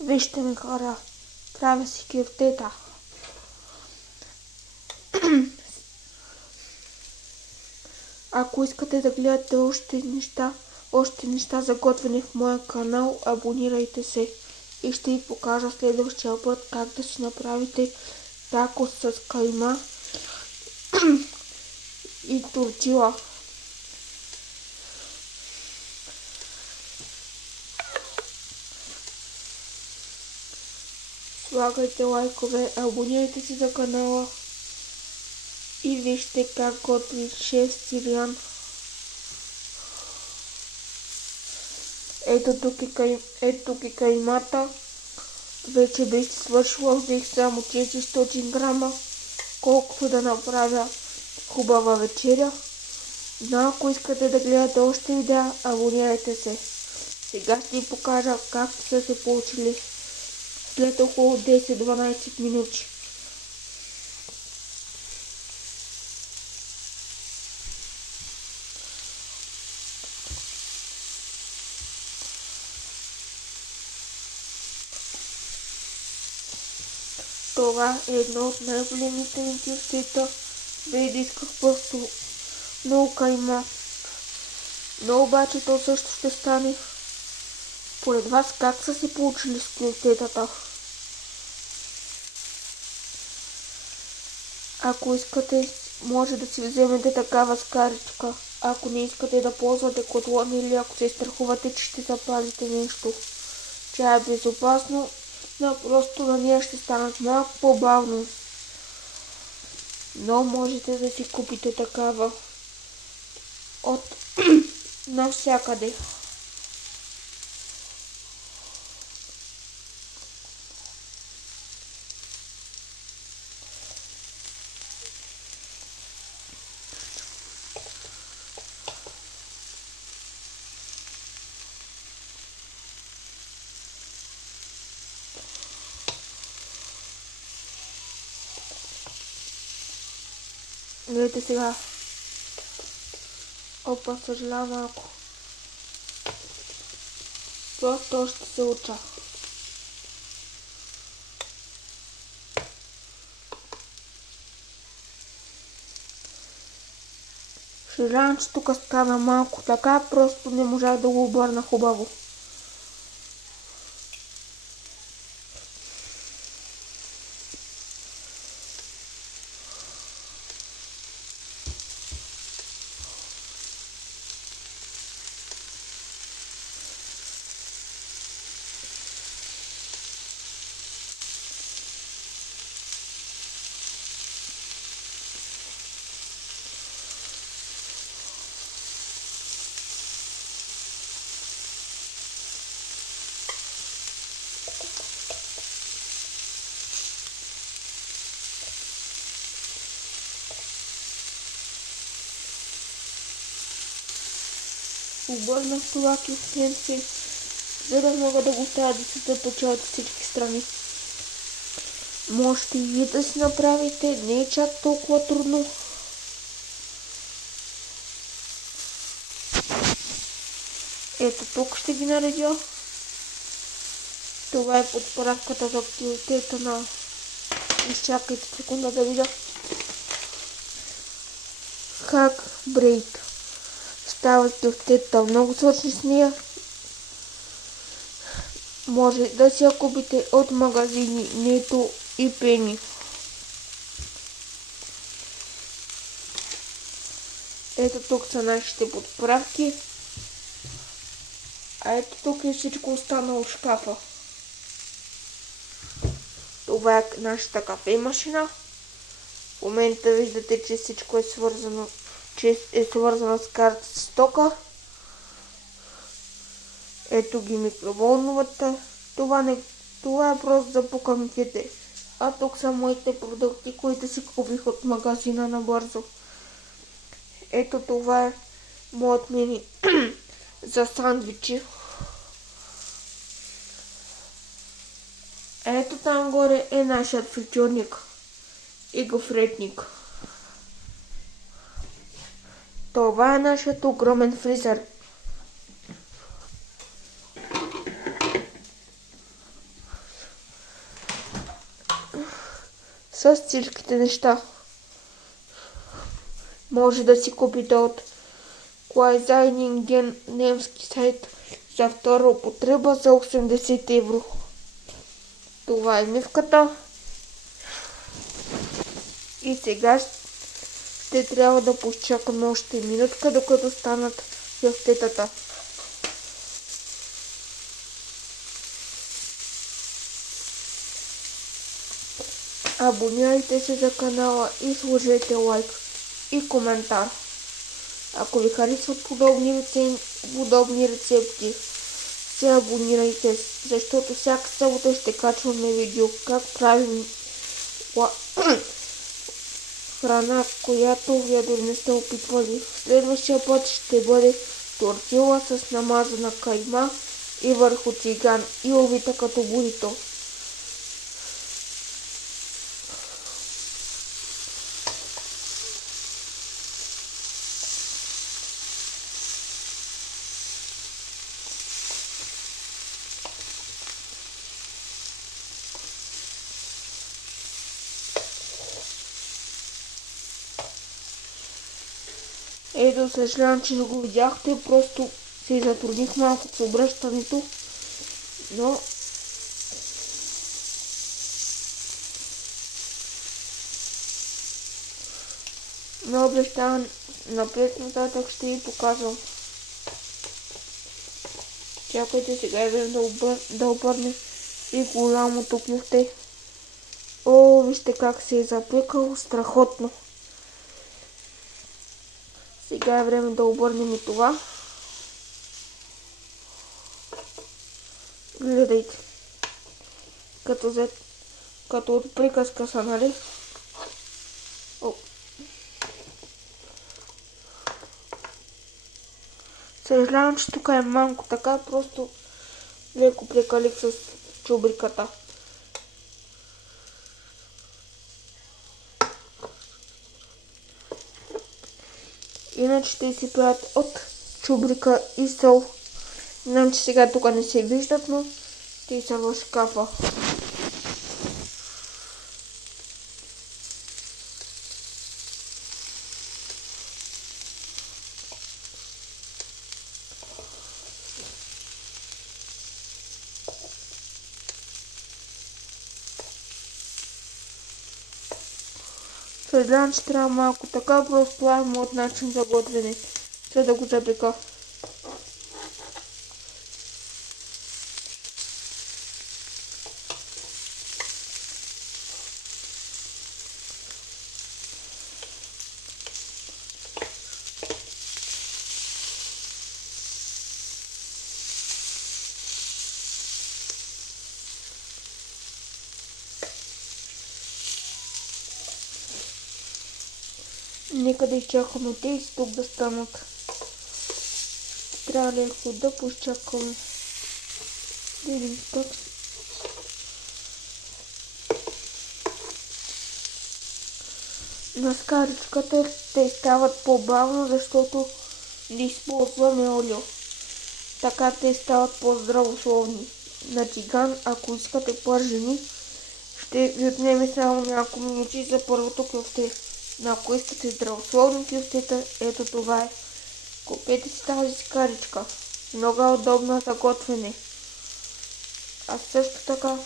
Вижте ме, хора, правя си кюфтета. Ако искате да гледате още неща за готвене в моя канал, абонирайте се и ще ви покажа следващия път как да си направите тако с кайма и тортила. Слагайте лайкове, абонирайте се за канала и вижте как готви шеф Сириан. Ето тук е каймата. Вече беше свършила, взех само 400 грама, колкото да направя хубава вечеря. Но ако искате да гледате още видеа, абонирайте се. Сега ще ви покажа как са се получили след около 10-12 минути. Това е едно от най-големите ми кюфтета. Без да исках просто много кайма. Но обаче то също ще стане. Поред вас как са се получили с кюфтетата? Ако искате, може да си вземете такава скаричка. Ако не искате да ползвате котлон или ако се страхувате, че ще запалите нещо, че е безопасно, но просто на нея ще станат малко по-бавно. Но можете да си купите такава от навсякъде. Гледайте сега. Опа, съжалявам малко. Просто още се уча. Съжалявам, че тук стана малко така, просто не можах да го обърна хубаво. Обърнах това кюфтенце, за да мога да го оставя да се запече от всички страни. Можете и вие да си направите, не е чак толкова трудно. Ето тук ще ги наредя. Това е подправката за кюфтета на... Изчакайте секунда да видя. Хак Брейд. Става кюфтета много сочни с нея. Може да си я купите от магазини Нето и Пени. Ето тук са нашите подправки. А ето тук е всичко останало в шкафа. Това е нашата кафе машина. В момента виждате, че всичко е свързано, с карта с тока. Ето ги микроволновата. Това е просто за пуканките. А тук са моите продукти, които си купих от магазина набързо. Ето това е моят мини за сандвичи. Ето там горе е нашият фритюрник и гофретник. Това е нашият огромен фризер. с всичките неща. Може да си купите от Клайзайнинген, немски сайт, за втора употреба за 80 евро. Това е мивката. И сега ще трябва да почакаме още минутка, докато станат кюфтетата. Абонирайте се за канала и сложете лайк и коментар. Ако ви харесват подобни рецепти, се абонирайте, защото всяка събота ще качваме видео как правим храна, която вие дори не сте опитвали. Следващия път ще бъде тортила с намазана кайма и върху циган и увита като бурито. Ето, съжалявам, че не го видяхте, просто се затрудних малко с обръщането, но обещавам, напред нататък ще ви показвам. Чакайте, сега е време да обърне и голямото кюфте. О, вижте как се е запекало, страхотно. Сега е време да обърнем и това. Гледайте. Като от приказка са, нали? Съжалявам, че тук е малко така, просто леко прекалих с чубриката. Иначе ще си правят от чубрика и сол. Иначе сега тук не се виждат, но те са в шкафа. Съжалявам, че трябва малко така, просто това е моят начин за готвене, за да го запека. Нека да изчакаме тези тук да станат. Трябва леко да поизчакаме. Да видим как. На скаричката те стават по-бавно, защото не използваме олио. Така те стават по-здравословни. На тиган, ако искате пържени, ще ви отнеме само няколко минути за първото кюфте. Но ако искате здравословни кюфтета, ето това е. Купете си тази скаричка. Много е удобна за готвене. А също така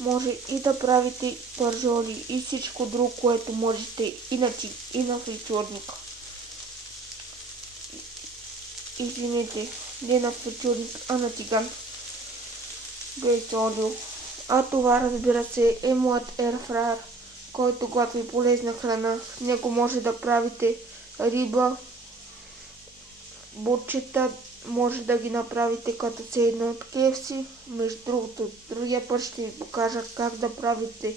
може и да правите пържоли и всичко друго, което можете и на фритюрник. Извинете, не на фритюрник, а на тиган. Без олио. А това, разбира се, е моят ерфрайер, който готви полезна храна. В него може да правите риба, бутчета, може да ги направите като цедно от KFC. Между другото, другия път ще ви покажа как да правите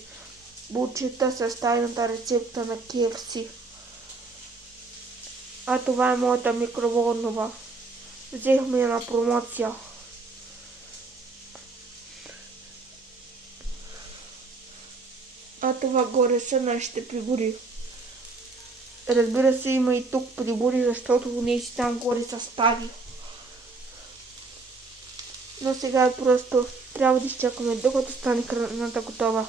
бутчета с тайната рецепта на KFC. А това е моята микроволнова. Взехме я на промоция. А това горе са нашите прибори. Разбира се, има и тук прибори, защото ние си там горе са стари. Но сега просто трябва да изчакаме докато стане храната готова.